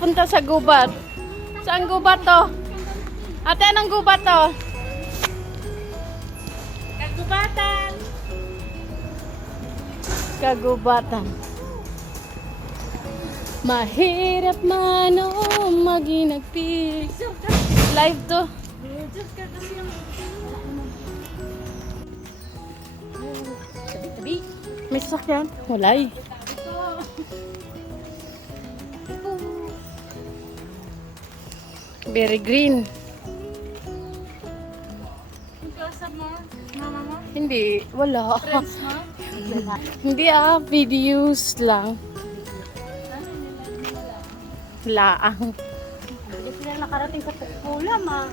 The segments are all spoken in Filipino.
papunta sa gubat. Saan gubat to? Ate, anong gubat to? Kagubatan. Kagubatan. Mahirap man o maginagpig. Live to. Tabi-tabi. May sasakyan? Wala eh. Very green. Kasama mo? Mama mo? Hindi, wala. Friends mo? Hindi videos lang. Laang. Hindi sila nakarating sa Pukpulam ah.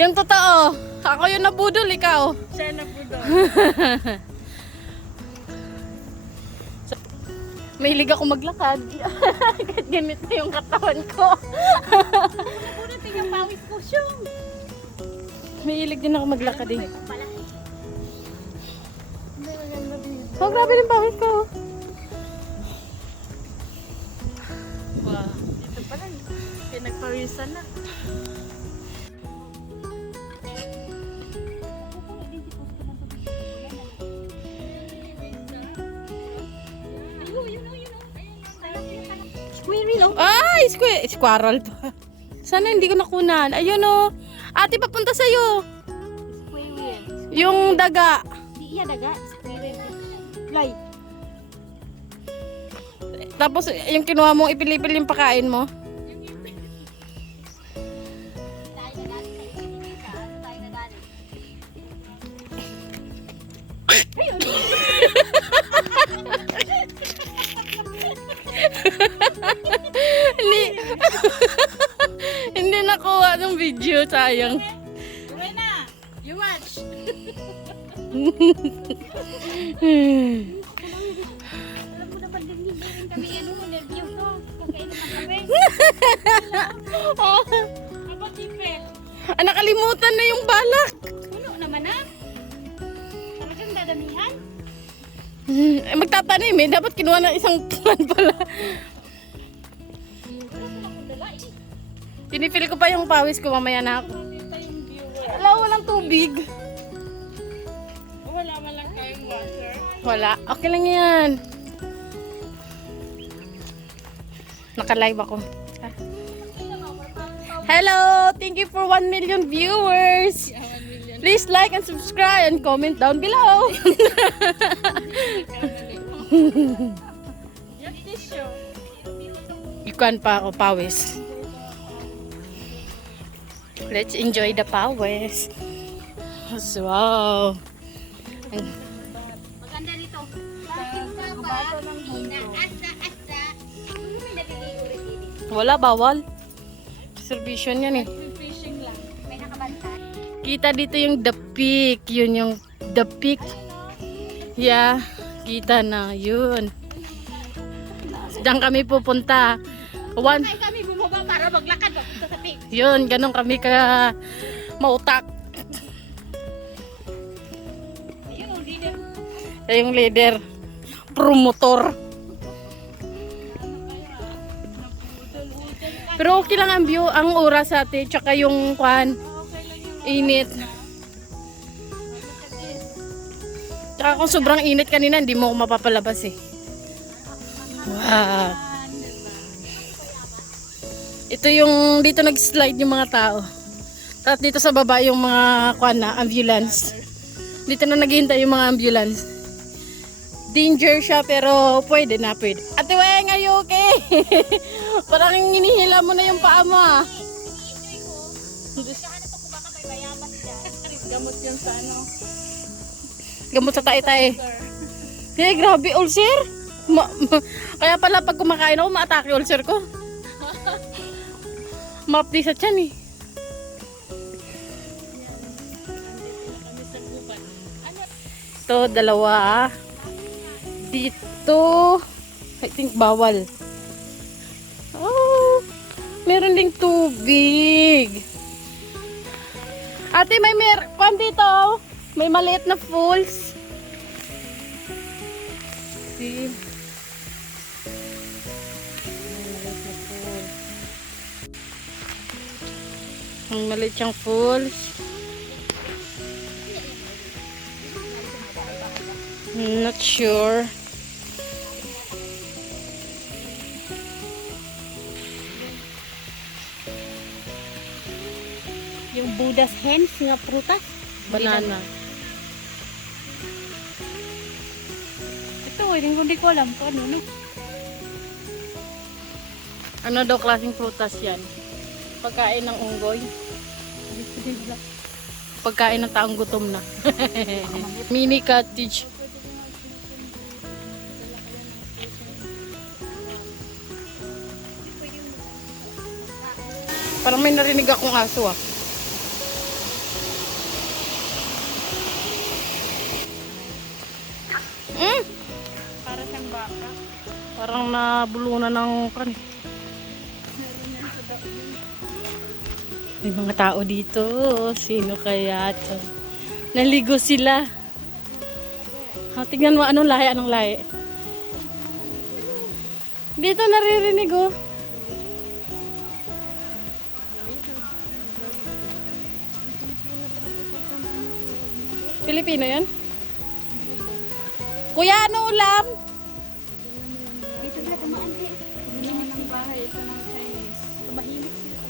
Yung totoo. Ako yung nabudol, ikaw. Siya na po doon. Mahilig ako maglakad. Kahit ganito yung katawan ko. Una tingnan pawis ko siyong. Mahilig din ako maglakad eh. Oh, grabe yung pawis ko. Wow. Dito pala. Pinagpawisan na. Ay, squirrel to. Sana hindi ko nakunan. Ayun o. Ate, papunta sa'yo. Yung daga. Di iya daga. Squirrel. Fly. Tapos, yung kinuha mong ipilipil yung pakain mo. Hindi. Hindi nakuha ng video, sayang. Uwi na. You watch. Alam mo naman din hindi kami nervyoso. Kakainin ng kape. Apa tipel? Ah, nakalimutan na yung balak. Puno naman na. Talagang dadamihan. Magtatanim eh. Dapat kinuha ng isang plan pala. Tinipil ko pa yung pawis ko, mamaya na ako. Wala, walang tubig. Wala man lang kayong water. Wala. Okay lang yan. Naka-live ako. Hello! Thank you for 1 million viewers. Please like and subscribe and comment down below. Ikuan pa ako, pawis. Let's enjoy the pawis. Wow. Maganda rito. Bakit ba asa-asa? Naliligo rin dito. Wala, bawal. Servisyon yan eh. Fishing lang. May nakabanta. Kita dito yung the peak. Yun yung the peak. Yeah. Kita na. Yun. Diyan kami pupunta. Kaya kami bumaba para maglakad papunta sa peak. Yun. Ganon kami ka mautak. Ayun ang leader. Yung leader. Promotor. Pero okay lang ang view. Ang oras ate. Tsaka yung kwan. Init. Tsaka kung sobrang init kanina, hindi mo ako mapapalabas eh. Wow. Ito yung, dito nag-slide yung mga tao. Tapos dito sa baba yung mga kwan na, ambulance. Dito na naghihintay yung mga ambulance. Danger siya pero pwede na, pwede. Ate Weng, are you okay? Parang hinihila mo na yung paa mo ah. Gamot yun sa ano. Gamot sa tae-tae. Eh, grabe, ulcer. Kaya pala pag kumakain ako, ma-atake ulcer ko. Mapdi sa tiyan eh. Ito, dalawa. Dito, I think bawal. Oh, meron ding tubig. Ate, may kwan dito. May maliit na falls. See? Maliit siyang falls. Not sure. Yung Buddha's hands nga prutas. Banana. Ito, hindi ko alam kung ano. No? Ano daw klaseng prutas yan? Pagkain ng unggoy. Pagkain ng taong gutom na. Mini cottage. Parang may narinig akong aso ah. Para siyang baka. Parang nabulunan ng kan. May mga tao dito. Sino kaya to? Naligo sila. Tignan mo anong lahi, anong lahi. Dito naririnig oh. Pilipino yan? Kuya, ano ulam? Ito na, tamaan din. Ito naman ang bahay. Ito ng Chinese. Tumahimik sila.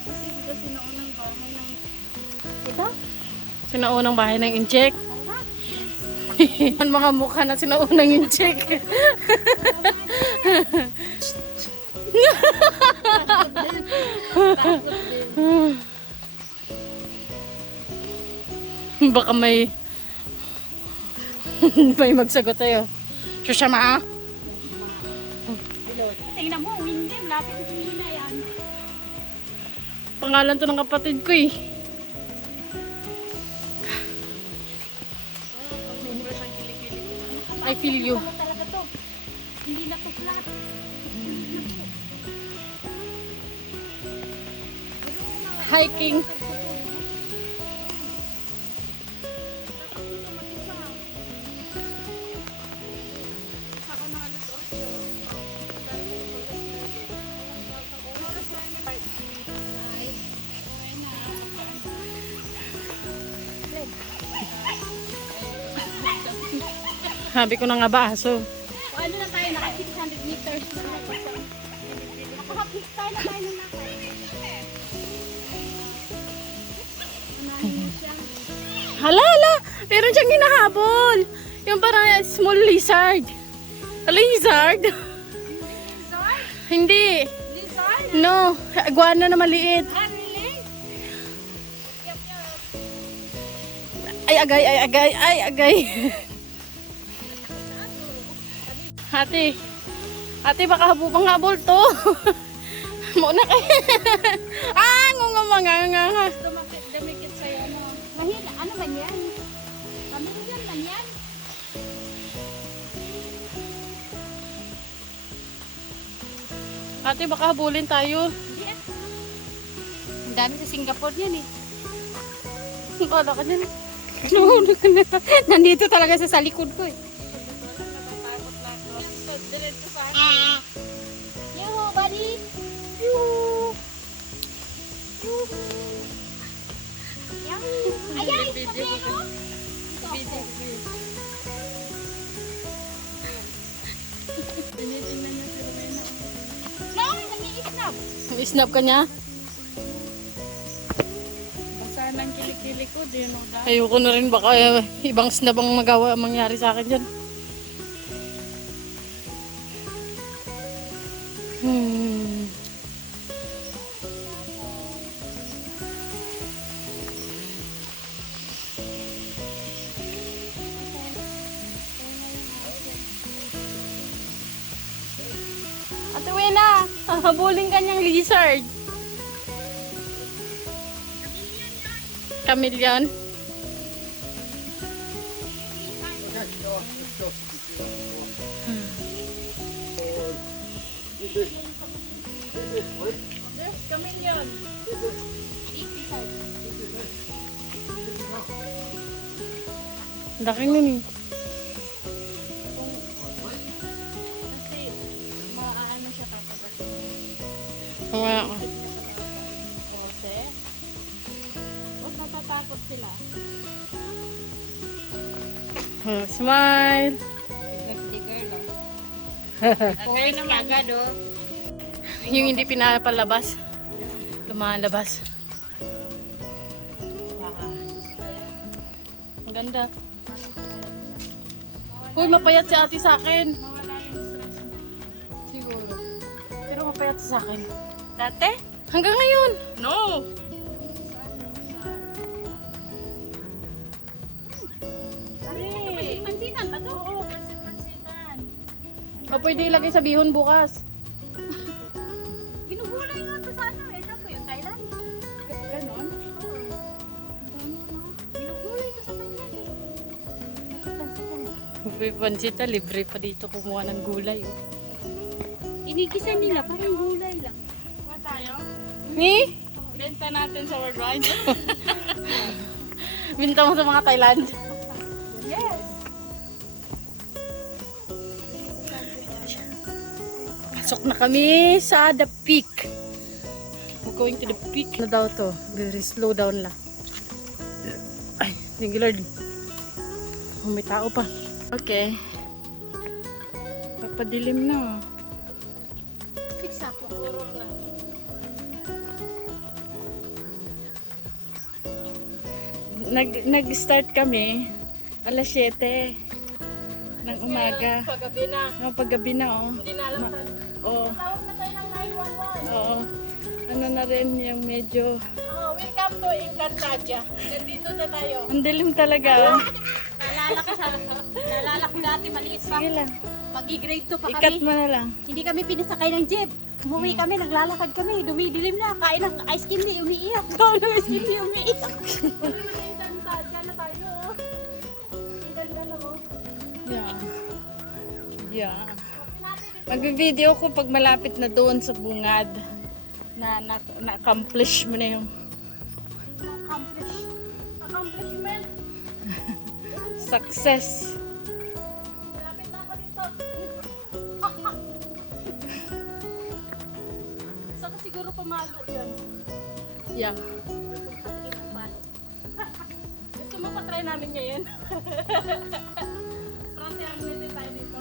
Kasi ito sinaunang bahay ng... Ito? Sinaunang bahay ng incheck. Ang mga mukha na sinaunang incheck. Baka may magsagot tayo. Susama? Tingnan mo, hindi. Lapit hindi na yan. Pangalan to ng kapatid ko eh. I feel you. Ano talaga to? Hindi na to flat. Hiking. Sabi ko na nga ba aso. Ano na tayo? Naka 600 meters na tayo. Nakahapit tayo na tayo ng nakay. Unahin mo siya. Hala! Meron siyang hinahabol. Yung parang small lizard. Lizard? Lizard? Hindi. Lizard? No. Iguana na maliit. Ah, really? Yup, yup. Ay, agay, ay, agay, ay, agay. Ate, baka habupang habol to. Muna kayo. Ngumamanga. Dumikit sa'yo, ano? Mahina, ano ba yan? Pamilyan man yan? Ate, baka habulin tayo. Hindi ah. Ang dami sa Singapore yan eh. Kala ka dyan. Nahulog ka na. Nandito talaga sa likod ko eh. Yoo, buddy! Yoo! Yoo! Ayay! Kapero! No, nag-i-snap! Snap ka niya? Basta ng kilikili ko, di mo da. Ayoko na rin baka ibang snap ang mangyari sa akin dyan. Ate Wena, habulin ka niyang lizard. Chameleon. Chameleon. Laki nun eh. Kasi, maaano siya kakagat. Mga takot sila. Smile. Si girl, oh. Okay naman agad, oh. Yung hindi pinapalabas. Lumalabas. Ang ganda. Uy, mapayat si ate sa akin. Mawala yung stress mo. Siguro. Pero mapayat siya sa akin. Dati? Hanggang ngayon. No! Pansitan ba to? Oo, pansitan. O pwede ilagay sa bihon bukas. Ginugulay nga to sa ano eh. Saan po yung Thailand? Ganon? Oo. Ginugulay to sa Thailand eh. Uy, pansita, libre pa dito kumuha ng gulay. Oh. Inigisan nila, parang gulay lang. Kuha tayo? Ni? Benta natin sa worldwide. Binta mo sa mga Thailand. Yes! Pasok na kami sa the peak. We're going to the peak. Ano daw to? Very slow down lang. Ay, thank you Lord. Oh, may tao pa. Okay. Papadilim na. Fix up. Puro na. Nag-start kami alas 7 ng umaga. Paggabi na. Paggabi na, oh. Hindi na alam saan. Oo. Tawag na tayo ng 911. Oo. Ano na rin yung medyo... Welcome to Encantadia. Nandito na tayo. Ang dilim talaga, oh. Naalala ko dati maliit pa. Sige lang. Mag-grade 2 pa Ikat kami. mo na lang. Hindi kami pinasakay ng jeep. Umuwi kami, naglalakad kami. Dumidilim na. Kain ng ice cream ni umiiyak. Kain ng ice cream ni umiiyak. Encantadia na tayo. Ang ganda na mo. Yeah. Yeah. Mag-video ko pag malapit na doon sa bungad. Na-accomplish mo na yung Accomplishment. success. Malapit na ako dito. Saka siguro pamalo yan. Yeah. Patikin ng palo. Gusto mo pa-try namin ngayon? Parang tinagnitin tayo dito.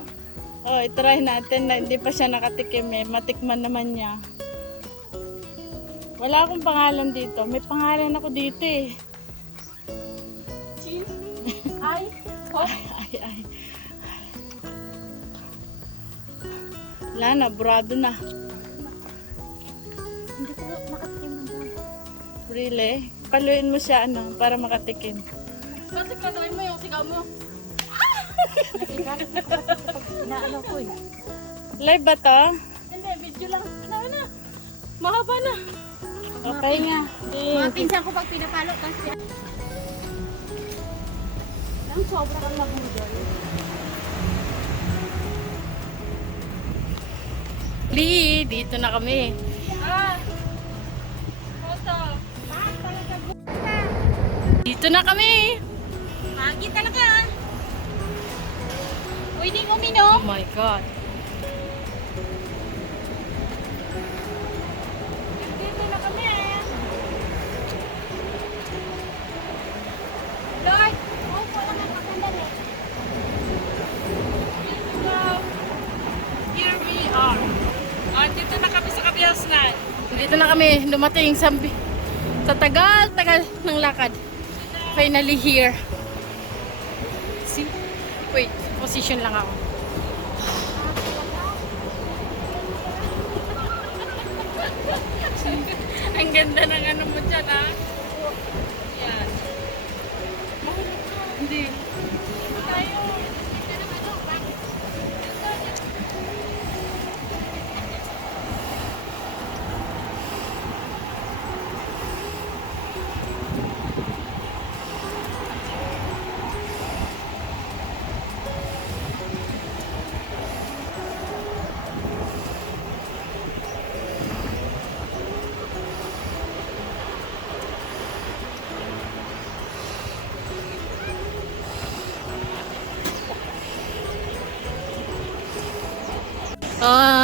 Oh, itry natin na hindi pa siya nakatikim eh. Matikman naman niya. Wala akong pangalan dito. May pangalan ako dito eh. Chin. Ay. Hop. Ay. Wala na, burado na. Hindi ko makatikim ng palo. Really? Paluin mo siya ano, para makatikim. Kasi patuloy mo yung sigaw mo. Nakigalit na ko pag inaano ko eh. Live ba to? Hindi, video lang. Ano na? Mahaba na. Okay nga. Mga pinsan ko pag pinapalo kasi. Ang sobra kang magudol. Lee, dito na kami. Photo. Bakit talaga gusta? Dito na kami. Pagi talaga. Pwedeng uminom. Oh my God. Dito na kami. Lord, opo lang ang makandali. Here we are. Dito na kami sa Kabiasnan. Dito na kami dumating sa tagal-tagal ng lakad. Finally here. See? Wait, position lang ako. Ang ganda ng ano mo dyan, ha? Yan. Hindi. Tayo.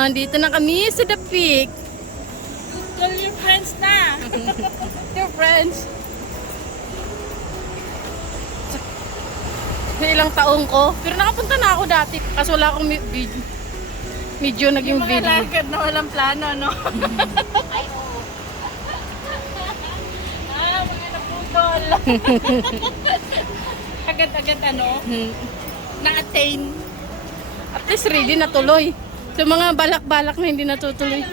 Dito na kami sa The Peak. Tell your friends na. Your friends. ilang taong ko. Pero nakapunta na ako dati. Kaso wala akong medyo naging video. Lakad na walang plano, no? Ay, oo. Mga naputol. Agad-agad na-attain. At least ready natuloy. So mga balak-balak na hindi natutuloy. Na